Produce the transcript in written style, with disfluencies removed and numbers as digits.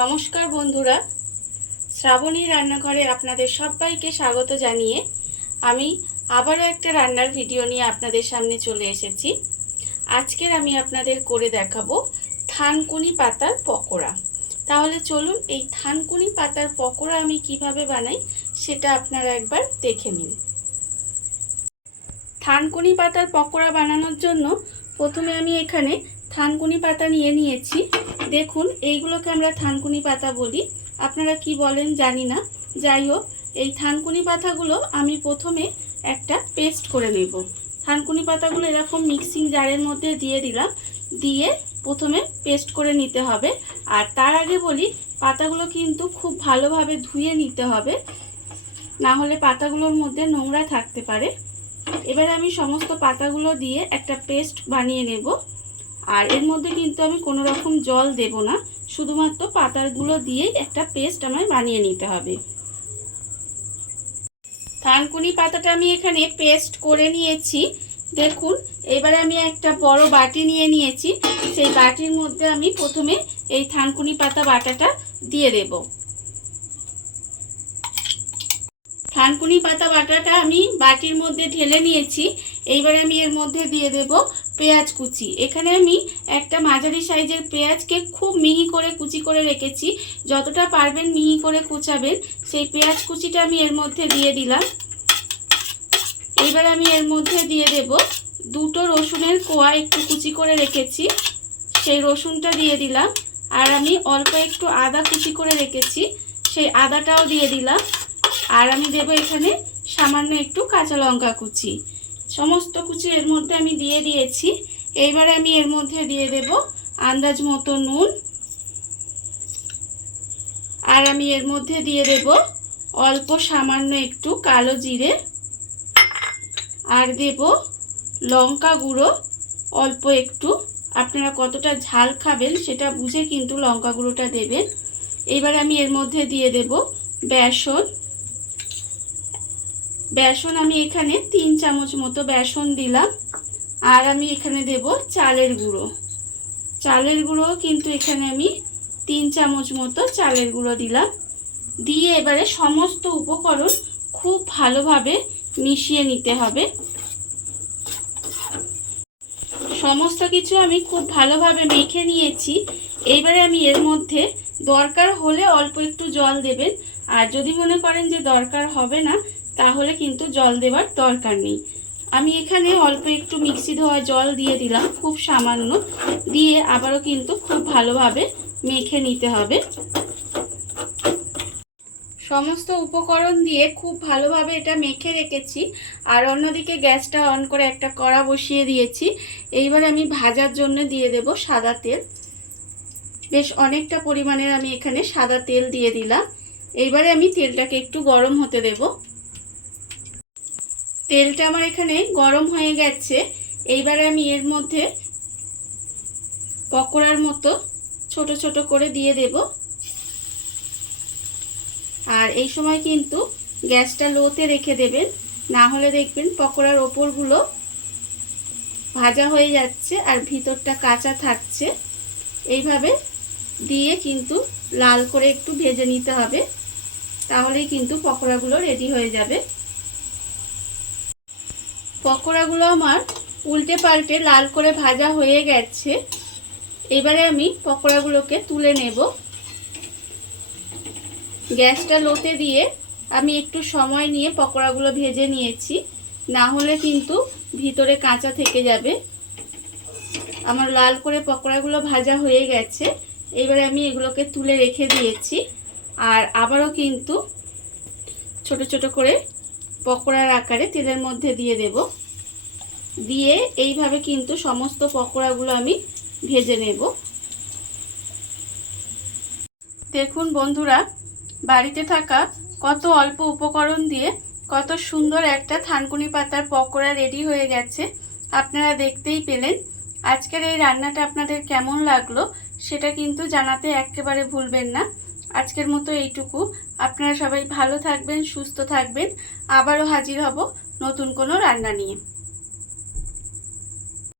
নমস্কার বন্ধুরা, শ্রাবণী রান্নাঘরে আপনাদের সবাইকে স্বাগত জানিয়ে আমি আবারও একটা রান্নার ভিডিও নিয়ে আপনাদের সামনে চলে এসেছি। আজকের আমি আপনাদের করে দেখাবো থানকুনি পাতার পকোড়া। তাহলে চলুন এই থানকুনি পাতার পকোড়া আমি কিভাবে বানাই সেটা আপনারা একবার দেখে নিন। থানকুনি পাতার পকোড়া বানানোর জন্য প্রথমে আমি এখানে থানকুনি পাতা নিয়ে নিয়েছি। দেখুন, এইগুলোকে আমরা থানকুনি পাতা বলি, আপনারা কি বলেন জানি না। যাই হোক, এই থানকুনি পাতাগুলো আমি প্রথমে একটা পেস্ট করে নেব। থানকুনি পাতাগুলো এরকম মিক্সিং জারের মধ্যে দিয়ে দিলাম, দিয়ে প্রথমে পেস্ট করে নিতে হবে। আর তার আগে বলি, পাতাগুলো কিন্তু খুব ভালোভাবে ধুয়ে নিতে হবে, না হলে পাতাগুলোর মধ্যে নোংরা থাকতে পারে। এবার আমি সমস্ত পাতাগুলো দিয়ে একটা পেস্ট বানিয়ে নেব। আর এর মধ্যে কিন্তু আমি কোনো রকম জল দেব না, শুধুমাত্র পাতাগুলো দিয়েই একটা পেস্ট আমায় বানিয়ে নিতে হবে। থানকুনি পাতাটা আমি এখানে পেস্ট করে নিয়েছি। দেখুন, এবারে আমি একটা বড় বাটি নিয়ে নিয়েছি। সেই বাটির মধ্যে আমি প্রথমে এই থানকুনি পাতা বাটাটা দিয়ে দেব। থানকুনি পাতা বাটাটা আমি বাটির মধ্যে ঢেলে নিয়েছি। এইবারে আমি এর মধ্যে দিয়ে দেব পেঁয়াজ কুচি। এখানে আমি একটা মাঝারি সাইজের পেঁয়াজকে খুব মিহি করে কুচি করে রেখেছি। যতটা পারবেন মিহি করে কুচাবেন। সেই পেঁয়াজ কুচিটা আমি এর মধ্যে দিয়ে দিলাম। এইবার আমি এর মধ্যে দিয়ে দেব দুটো রসুনের কোয়া একটু কুচি করে রেখেছি, সেই রসুনটা দিয়ে দিলাম। আর আমি অল্প একটু আদা কুচি করে রেখেছি, সেই আদাটাও দিয়ে দিলাম। আর আমি দেব এখানে সামান্য একটু কাঁচা লঙ্কা কুচি। সমস্ত কুচি এর মধ্যে আমি দিয়ে দিয়েছি। এইবারে আমি এর মধ্যে দিয়ে দেব আন্দাজ মতো নুন। আর আমি এর মধ্যে দিয়ে দেব অল্প সামান্য একটু কালো জিরে। আর দেব লঙ্কা গুঁড়ো অল্প একটু। আপনারা কতটা ঝাল খাবেন সেটা বুঝে কিন্তু লঙ্কা গুঁড়োটা দেবেন। এইবার আমি এর মধ্যে দিয়ে দেব বেসন। বেসন আমি এখানে 3 চামচ মতো বেসন দিলাম। আর আমি এখানে দেব চালের গুঁড়ো। চালের গুঁড়ো কিন্তু এখানে আমি 3 চামচ মতো চালের গুঁড়ো দিলাম। দিয়ে এবারে সমস্ত উপকরণ খুব ভালোভাবে মিশিয়ে নিতে হবে। সমস্ত কিছু আমি খুব ভালোভাবে মেখে নিয়েছি। এইবারে আমি এর মধ্যে দরকার হলে অল্প একটু জল দেবেন। আর যদি মনে করেন যে দরকার হবে না, তাহলে কিন্তু জল দেওয়ার দরকার নেই। আমি এখানে অল্প একটু মিক্সি ধোয়া জল দিয়ে দিলাম, খুব সামান্য। দিয়ে আবারও কিন্তু খুব ভালোভাবে মেখে নিতে হবে। সমস্ত উপকরণ দিয়ে খুব ভালোভাবে এটা মেখে রেখেছি। আর অন্যদিকে গ্যাসটা অন করে একটা কড়া বসিয়ে দিয়েছি। এইবার আমি ভাজার জন্য দিয়ে দেব সাদা তেল। বেশ অনেকটা পরিমাণের আমি এখানে সাদা তেল দিয়ে দিলাম। এইবারে আমি তেলটাকে একটু গরম হতে দেব। তেলটা আমার এখানে গরম হয়ে গেছে। এইবারে আমি এর মধ্যে পকোড়ার মতো ছোট ছোট করে দিয়ে দেব। আর এই সময় কিন্তু গ্যাসটা লোতে রেখে দেবেন, না হলে দেখবেন পকোড়ার ওপরগুলো ভাজা হয়ে যাচ্ছে আর ভিতরটা কাঁচা থাকছে। এইভাবে দিয়ে কিন্তু লাল করে একটু ভেজে নিতে হবে, তাহলেই কিন্তু পকোড়াগুলো রেডি হয়ে যাবে। পকোড়াগুলো আমার উল্টে পাল্টে লাল করে ভাজা হয়ে গেছে। এবারে আমি পকোড়াগুলোকে তুলে নেব। গ্যাসটা লোতে দিয়ে আমি একটু সময় নিয়ে পকোড়াগুলো ভেজে নিয়েছি, না হলে কিন্তু ভিতরে কাঁচা থেকে যাবে। আমার লাল করে পকোড়াগুলো ভাজা হয়ে গেছে। এবারে আমি এগুলোকে তুলে রেখে দিয়েছি। আর আবারও কিন্তু ছোট ছোট করে পকোড়ার আকারে তেলের মধ্যে দিয়ে দেব। দিয়ে এইভাবে কিন্তু সমস্ত পকোড়াগুলো আমি ভেজে নেব। দেখুন বন্ধুরা, বাড়িতে থাকা কত অল্প উপকরণ দিয়ে কত সুন্দর একটা থানকুনি পাতার পকোড়া রেডি হয়ে গেছে। আপনারা দেখতেই পেলেন। আজকের এই রান্নাটা আপনাদের কেমন লাগলো সেটা কিন্তু জানাতে একেবারে ভুলবেন না। আজকের মতো এইটুকু। আপনারা সবাই ভালো থাকবেন, সুস্থ থাকবেন। আবারও হাজির হব নতুন কোনো রান্না নিয়ে।